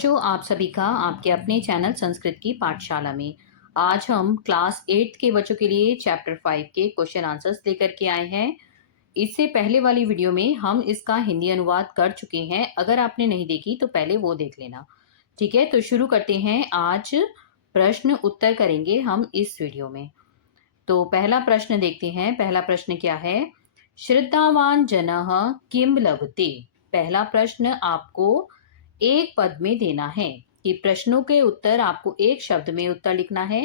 बच्चों, आप सभी का आपके अपने चैनल संस्कृत की पाठशाला में आज हम क्लास 8 के बच्चों के लिए चैप्टर 5 के क्वेश्चन आंसर्स लेकर के आए हैं। इससे पहले वाली वीडियो में हम इसका हिंदी अनुवाद कर चुके हैं। अगर आपने नहीं देखी तो पहले वो देख लेना। ठीक है, तो शुरू करते हैं। आज प्रश्न उत्तर करेंगे हम इस वीडियो में। तो पहला प्रश्न देखते हैं। पहला प्रश्न क्या है? श्रद्धावान जनः किम लभते। पहला प्रश्न आपको एक पद में देना है कि प्रश्नों के उत्तर आपको एक शब्द में उत्तर लिखना है।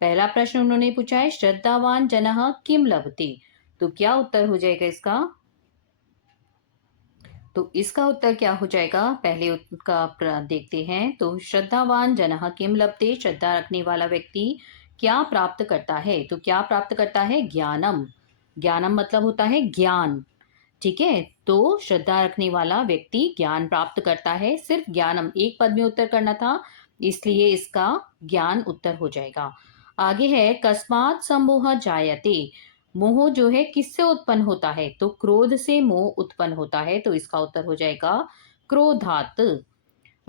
पहला प्रश्न उन्होंने पूछा है श्रद्धावान जनः किम लभते, तो क्या उत्तर हो जाएगा इसका? तो इसका उत्तर क्या हो जाएगा? पहले उसका देखते हैं। तो श्रद्धावान जनः किम लभते, श्रद्धा रखने वाला व्यक्ति क्या प्राप्त करता है? तो क्या प्राप्त करता है? ज्ञानम। ज्ञानम मतलब होता है ज्ञान। ठीक है, तो श्रद्धा रखने वाला व्यक्ति ज्ञान प्राप्त करता है। सिर्फ ज्ञानम एक पद में उत्तर करना था, इसलिए इसका ज्ञान उत्तर हो जाएगा। आगे है कस्मात् सम्मोह जायते। मोह जो है किससे उत्पन्न होता है? तो क्रोध से मोह उत्पन्न होता है, तो इसका उत्तर हो जाएगा क्रोधात।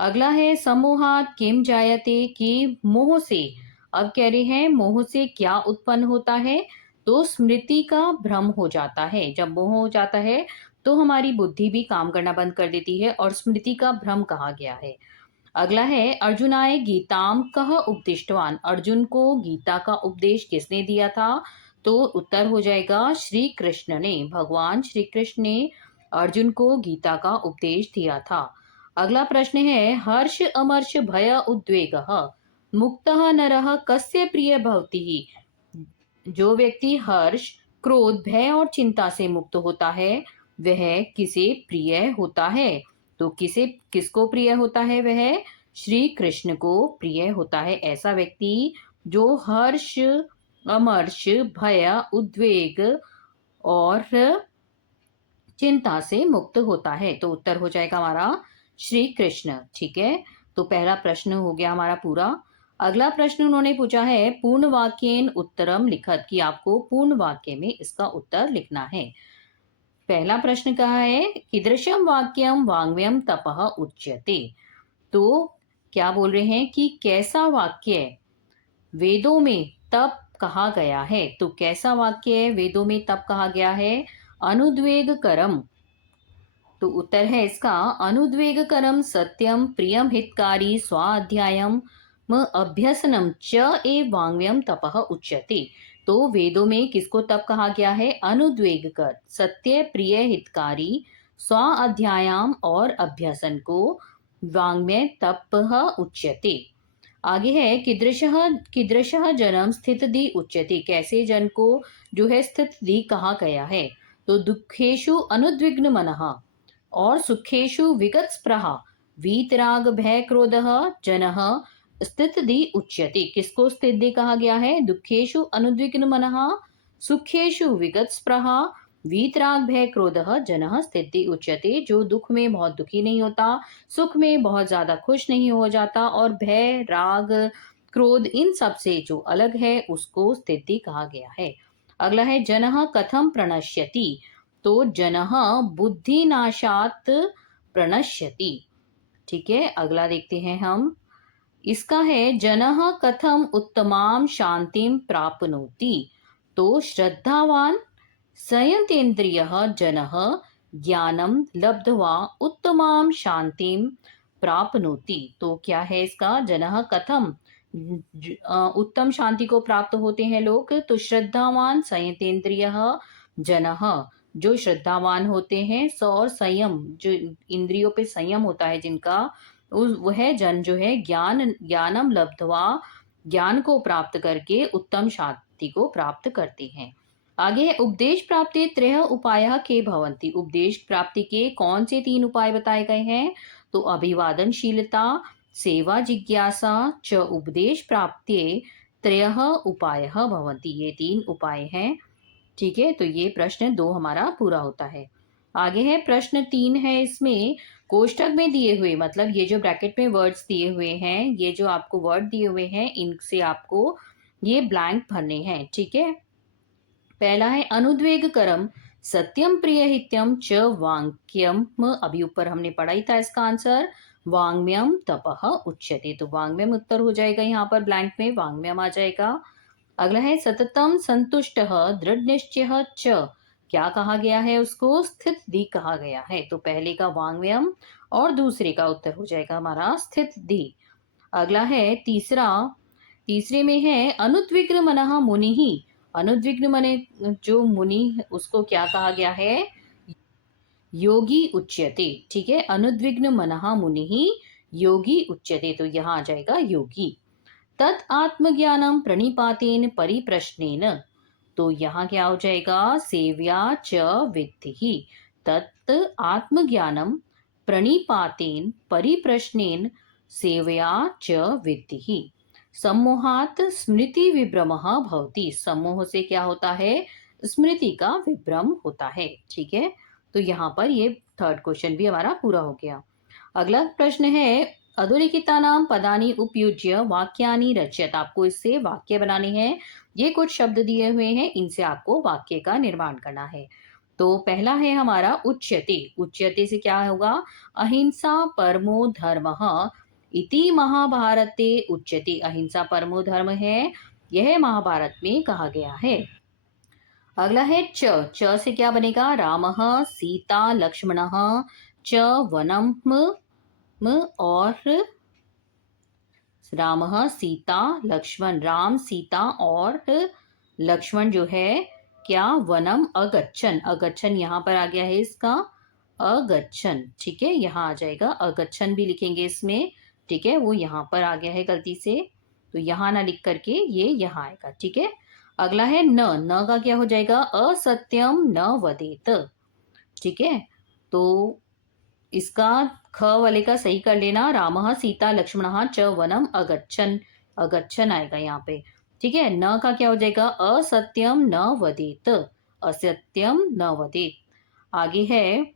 अगला है सम्मोहात किम जायते, कि मोह से, अब कह रहे हैं मोह से क्या उत्पन्न होता है? तो स्मृति का भ्रम हो जाता है। जब मोह हो जाता है तो हमारी बुद्धि भी काम करना बंद कर देती है और स्मृति का भ्रम कहा गया है। अगला है अर्जुनाय गीताम कह उपदिष्टवान। अर्जुन को गीता का उपदेश किसने दिया था? तो उत्तर हो जाएगा श्री कृष्ण ने। भगवान श्री कृष्ण ने अर्जुन को गीता का उपदेश दिया था। अगला प्रश्न है हर्ष अमर्ष भय उद्वेगः मुक्तः नरः कस्य प्रिय भवति। जो व्यक्ति हर्ष, क्रोध, भय और चिंता से मुक्त होता है वह किसे प्रिय होता है? तो किसको प्रिय होता है? वह श्री कृष्ण को प्रिय होता है। ऐसा व्यक्ति जो हर्ष, अमर्ष, भय, उद्वेग और चिंता से मुक्त होता है। तो उत्तर हो जाएगा हमारा श्री कृष्ण। ठीक है, तो पहला प्रश्न हो गया हमारा पूरा। अगला प्रश्न उन्होंने पूछा है पूर्ण वाक्येन उत्तरम लिखत, कि आपको पूर्ण वाक्य में इसका उत्तर लिखना है। पहला प्रश्न कहा है कीदृशम वाक्यम वाङ्मयम तपः उच्यते। तो क्या बोल रहे हैं कि कैसा वाक्य वेदों में तप कहा गया है? तो कैसा वाक्य वेदों में तप कहा गया है? अनुद्वेग करम। तो उत्तर है इसका अनुद्वेग करम सत्यम प्रियम हितकारी स्वाध्यायम अभ्यसनम च ए वाङ्मयम तपः उच्यते। तो वेदों में किसको तप कहा गया है? अनुद्वेग कर, सत्य, प्रिय, हितकारी, स्वाध्यायाम और अभ्यसन को वाङ्मय तपः उच्यते। आगे है कीदृशः कीदृशः जनम स्थित दी उच्यते। कैसे जन को जो है स्थित दी कहा गया है? तो दुखेशु अनुद्विग्न मनः और सुखेशु विगत स्पृहा वीतराग भय क्रोधः जनः स्थित दी उच्यते। किसको स्थित दी कहा गया है? दुखेशु अनुद्विग्न मनः, सुखेशु विगत स्पृहा, वीतराग भय क्रोधः जनः स्थित दी उच्यते। जो दुख में बहुत दुखी नहीं होता, सुख में बहुत ज्यादा खुश नहीं हो जाता और भय, राग, क्रोध इन सब से जो अलग है उसको स्थिति कहा गया है। अगला है जनः कथम प्रणश्यति। तो जनः बुद्धिनाशात प्रणश्यति। ठीक है, अगला देखते हैं हम। इसका है जनः कथम उत्तमां शांतिं प्राप्नोति। तो श्रद्धावान संयतेन्द्रियः जनः ज्ञानम लब्ध्वा उत्तमां शांतिं प्राप्नोति। तो क्या है इसका? जनः कथम उत्तम शांति को प्राप्त होते हैं लोग? तो श्रद्धावान संयतेन्द्रियः जनः, जो श्रद्धावान होते हैं, और संयम, जो इंद्रियों पे संयम होता है जिनका, वह जन जो है ज्ञानम लब्ध्वा, ज्ञान को प्राप्त करके उत्तम शांति को प्राप्त करते हैं। आगे है उपदेश प्राप्ति त्रय उपाय के भवंती। उपदेश प्राप्ति के कौन से 3 उपाय बताए गए हैं? तो अभिवादनशीलता, सेवा जिज्ञासा च उपदेश प्राप्ति त्रयः उपायः भवन्ति। ये 3 उपाय हैं। ठीक है, तो ये प्रश्न 2 हमारा पूरा होता है। आगे है प्रश्न 3 है। इसमें कोष्ठक में दिए हुए, मतलब ये जो ब्रैकेट में वर्ड्स दिए हुए हैं, ये जो आपको वर्ड दिए हुए हैं, इनसे आपको ये ब्लैंक भरने हैं। ठीक है, पहला है अनुद्वेग करम सत्यम प्रिय हित्यम च वाक्यम। अभी ऊपर हमने पढ़ा ही था इसका आंसर। वांग्म्यम तपः उच्यते। तो वांग्म्यम उत्तर हो जाएगा, यहाँ पर ब्लैंक में वांग्म्यम आ जाएगा। अगला है सततम संतुष्टः दृढ़ निश्चयः च। क्या कहा गया है उसको? स्थित दी कहा गया है। तो पहले का वांग्म्यम और दूसरे का उत्तर हो जाएगा हमारा स्थित दी। अगला है तीसरा, तीसरे में है अनुद्विग्न मनः मुनिः। अनुद्विग्न मने जो मुनि, उसको क्या कहा गया है? योगी उच्यते। ठीक है, अनुद्विग्न मनः मुनिः योगी उच्यते, तो यहाँ आ जाएगा योगी। तत् आत्मज्ञानम प्रणिपातेन परिप्रश्नेन। तो यहाँ क्या हो जाएगा? सेव्या च विद्धि। तत् आत्मज्ञानम प्रणिपातेन परिप्रश्नेन सेव्या च विद्धि। सम्मोहात् स्मृति विभ्रमः भवति। सम्मोह से क्या होता है? स्मृति का विभ्रम होता है। ठीक है, तो यहाँ पर ये थर्ड क्वेश्चन भी हमारा पूरा हो गया। अगला प्रश्न है अधोलिखितानां पदानि उपयुज्य वाक्यानि रचयत। आपको इससे वाक्य बनाने हैं। ये कुछ शब्द दिए हुए हैं, इनसे आपको वाक्य का निर्माण करना है। तो पहला है हमारा उच्यते। उच्यते से क्या होगा? अहिंसा परमो धर्मः इति महाभारते उच्यते। अहिंसा परमो धर्म है, यह महाभारत में कहा गया है। अगला है च। च से क्या बनेगा? रामः सीता लक्ष्मणः च वनम और रामः सीता लक्ष्मण, राम सीता और लक्ष्मण जो है क्या? वनम अगच्छन। अगच्छन यहाँ पर आ गया है इसका अगच्छन। ठीक है, यहाँ आ जाएगा अगच्छन भी लिखेंगे इसमें। ठीक है, वो यहाँ पर आ गया है गलती से, तो यहाँ ना लिख करके ये यहाँ आएगा। ठीक है, अगला है न। न का क्या हो जाएगा? असत्यम न वदेत। ठीक है, तो इसका ख वाले का सही कर लेना। रामः सीता लक्ष्मणः च वनम अगच्छन, अगच्छन आएगा यहाँ पे। ठीक है, न का क्या हो जाएगा? असत्यम न वदेत, असत्यम न वदेत। आगे है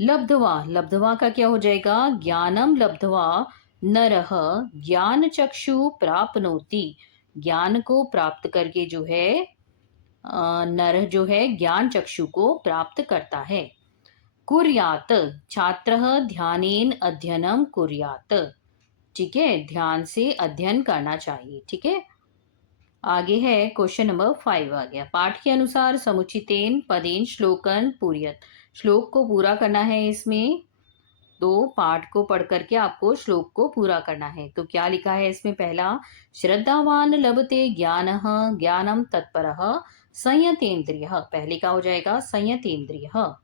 लब्धवा। लब्धवा का क्या हो जाएगा? ज्ञानम लब्धवा नरः ज्ञान चक्षु प्राप्नोति। ज्ञान को प्राप्त करके जो है नर जो है ज्ञान चक्षु को प्राप्त करता है। कुर्यात, छात्रः ध्यानेन अध्ययनम कुर्यात। ठीक है, ध्यान से अध्ययन करना चाहिए। ठीक है, आगे है क्वेश्चन नंबर 5 आ गया। पाठ के अनुसार समुचितेन पदेन श्लोकन पूर्यत। श्लोक को पूरा करना है इसमें। दो पाठ को पढ़ करके आपको श्लोक को पूरा करना है। तो क्या लिखा है इसमें? पहला, श्रद्धावान लभते ज्ञानः ज्ञानम तत्परः संयतेन्द्रियः। पहले का हो जाएगा संयतेन्द्रियः।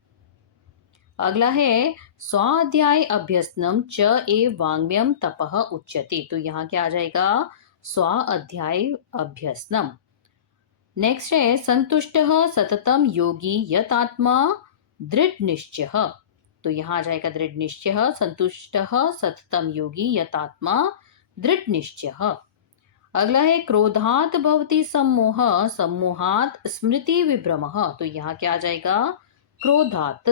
अगला है स्वाध्याय अभ्यसनम च एव वांग्म्यम तपः उच्यते। तो यहाँ क्या आ जाएगा? स्वाध्याय अभ्यसनम। नेक्स्ट है संतुष्टः सततम योगी यतात्मा दृढ़ निश्चयः। तो यहाँ आ जाएगा दृढ़ निश्चयः। संतुष्टः सततम योगी यतात्मा दृढ़ निश्चयः। अगला है क्रोधात भवति सम्मोह सम्मोहात स्मृति विभ्रमः। तो यहाँ क्या आ जाएगा? क्रोधात।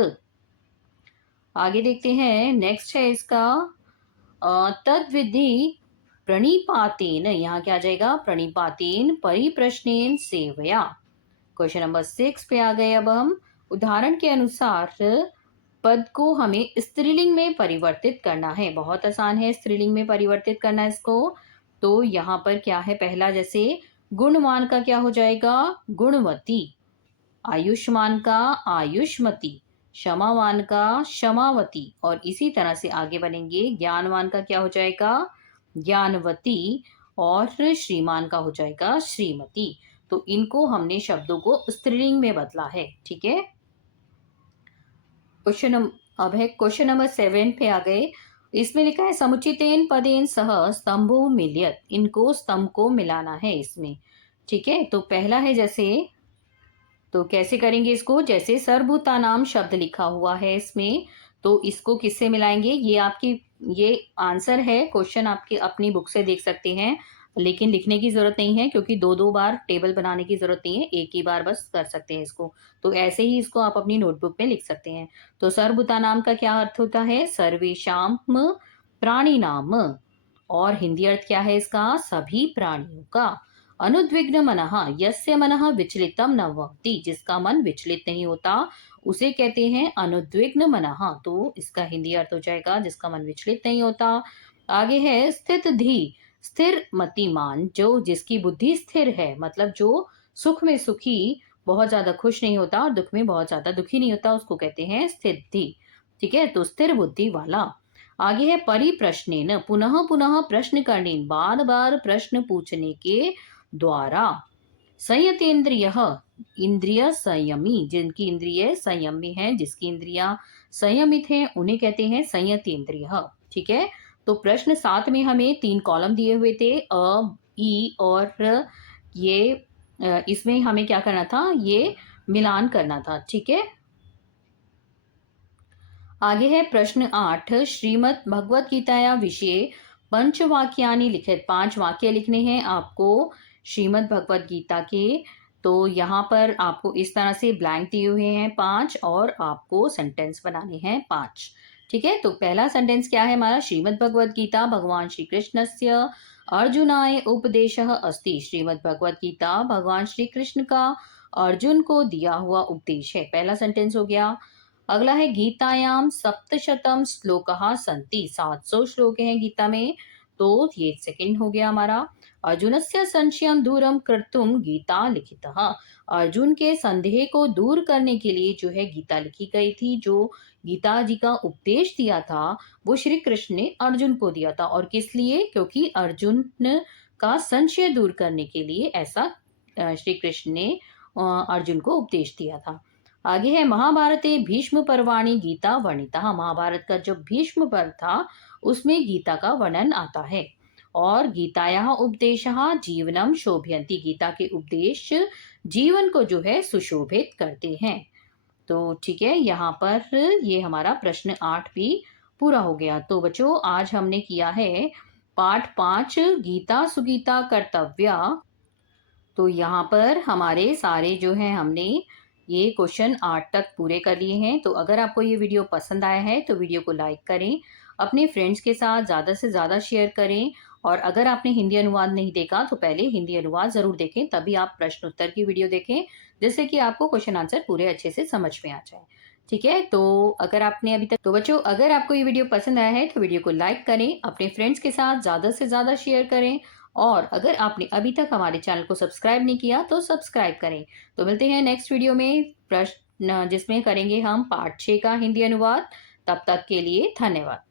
आगे देखते हैं, नेक्स्ट है इसका तद्विधि प्रणिपातेन। यहाँ क्या आ जाएगा? प्रणिपातेन परिप्रश्नेन सेवया। क्वेश्चन नंबर 6 पे आ गए। अब हम उदाहरण के अनुसार पद को हमें स्त्रीलिंग में परिवर्तित करना है। बहुत आसान है स्त्रीलिंग में परिवर्तित करना इसको। तो यहाँ पर क्या है? पहला जैसे गुणवान का क्या हो जाएगा? गुणवती। आयुष्मान का आयुष्मती। क्षमावान का क्षमावती। और इसी तरह से आगे बनेंगे। ज्ञानवान का क्या हो जाएगा? ज्ञानवती। और श्रीमान का हो जाएगा श्रीमती। तो इनको हमने शब्दों को स्त्रीलिंग में बदला है। ठीक है, अब है क्वेश्चन नंबर 7 पे आ गए। इसमें लिखा है समुचितेन पदेन सह स्तंभो मिलियत। इनको स्तंभ को मिलाना है इसमें। ठीक है, तो पहला है जैसे, तो कैसे करेंगे इसको? जैसे सर्वभूता नाम शब्द लिखा हुआ है इसमें, तो इसको किससे मिलाएंगे? ये आपकी ये आंसर है। क्वेश्चन आपकी अपनी बुक से देख सकते हैं, लेकिन लिखने की जरूरत नहीं है क्योंकि दो दो बार टेबल बनाने की जरूरत नहीं है, एक ही बार बस कर सकते हैं इसको। तो ऐसे ही इसको आप अपनी नोटबुक में लिख सकते हैं। तो सर्वभूता नाम का क्या अर्थ होता है? सर्वेशाम प्राणी नाम। और हिंदी अर्थ क्या है इसका? सभी प्राणियों का। अनुद्विग्न मनः यस्य मनः विचलितम न भवति। जिसका मन विचलित नहीं होता उसे कहते हैं अनुद्विग्न मनः। तो इसका हिंदी अर्थ हो जाएगा जिसका मन विचलित नहीं होता। आगे है स्थित धी, स्थिर मतिमान, जो जिसकी बुद्धि स्थिर है, मतलब जो सुख में सुखी, बहुत ज्यादा खुश नहीं होता और दुख में बहुत ज्यादा दुखी नहीं होता, उसको कहते हैं स्थित धी। ठीक है, तो स्थिर बुद्धि वाला। आगे है परिप्रश्नेन, पुनः पुनः प्रश्न करने, बार बार प्रश्न पूछने के द्वारा। संयतेन्द्रिय, इंद्रिय संयमी, जिनकी इंद्रिय संयम में है, जिसकी इंद्रियां संयमित हैं, उन्हें कहते हैं संयतेन्द्रिय। ठीक है, तो प्रश्न 7 में हमें 3 कॉलम दिए हुए थे, अ, ई और ये इसमें हमें क्या करना था, ये मिलान करना था। ठीक है, आगे है प्रश्न 8, श्रीमद् भगवत गीताया विषय पंचवाक्यानि लिखित, 5 वाक्य लिखने हैं आपको श्रीमद् भगवत गीता के। तो यहाँ पर आपको इस तरह से ब्लैंक दिए हुए हैं 5 और आपको सेंटेंस बनाने हैं 5। ठीक है, तो पहला सेंटेंस क्या है हमारा, श्रीमद् भगवत गीता भगवान श्री कृष्णस्य अर्जुनाय उपदेशः अस्ति। श्रीमद् भगवत गीता भगवान श्री कृष्ण का अर्जुन को दिया हुआ उपदेश है, पहला सेंटेंस हो गया। अगला है गीतायाम सप्तशतम श्लोकः सन्ति, 700 श्लोक हैं गीता में, तो ये सेकंड हो गया हमारा। अर्जुनस्य संशयं दूरं कर्तुम गीता लिखितः, अर्जुन के संदेह को दूर करने के लिए जो है गीता लिखी गई थी। जो गीता जी का उपदेश दिया था वो श्री कृष्ण ने अर्जुन को दिया था, और किस लिए, क्योंकि अर्जुन का संशय दूर करने के लिए ऐसा श्री कृष्ण ने अर्जुन को उपदेश दिया था। आगे है महाभारते भीष्म पर्वाणि गीता वर्णिता, महाभारत का जो भीष्म पर्व था उसमें गीता का वर्णन आता है। और गीतायाः उपदेशः जीवनम शोभयन्ति, गीता के उपदेश जीवन को जो है सुशोभित करते हैं। तो ठीक है, यहाँ पर ये हमारा प्रश्न 8 भी पूरा हो गया। तो बच्चों आज हमने किया है पाठ 5 गीता सुगीता कर्तव्या। तो यहाँ पर हमारे सारे जो है हमने ये क्वेश्चन 8 तक पूरे कर लिए हैं। तो अगर आपको ये वीडियो पसंद आया है तो वीडियो को लाइक करें, अपने फ्रेंड्स के साथ ज़्यादा से ज़्यादा शेयर करें, और अगर आपने हिंदी अनुवाद नहीं देखा तो पहले हिंदी अनुवाद ज़रूर देखें, तभी आप प्रश्न उत्तर की वीडियो देखें, जिससे कि आपको क्वेश्चन आंसर पूरे अच्छे से समझ में आ जाए। ठीक है, तो अगर आपने अभी तक, तो बच्चों अगर आपको ये वीडियो पसंद आया है तो वीडियो को लाइक करें, अपने फ्रेंड्स के साथ ज़्यादा से ज़्यादा शेयर करें, और अगर आपने अभी तक हमारे चैनल को सब्सक्राइब नहीं किया तो सब्सक्राइब करें। तो मिलते हैं नेक्स्ट वीडियो में प्रश्न जिसमें करेंगे हम पार्ट 6 का हिंदी अनुवाद। तब तक के लिए धन्यवाद।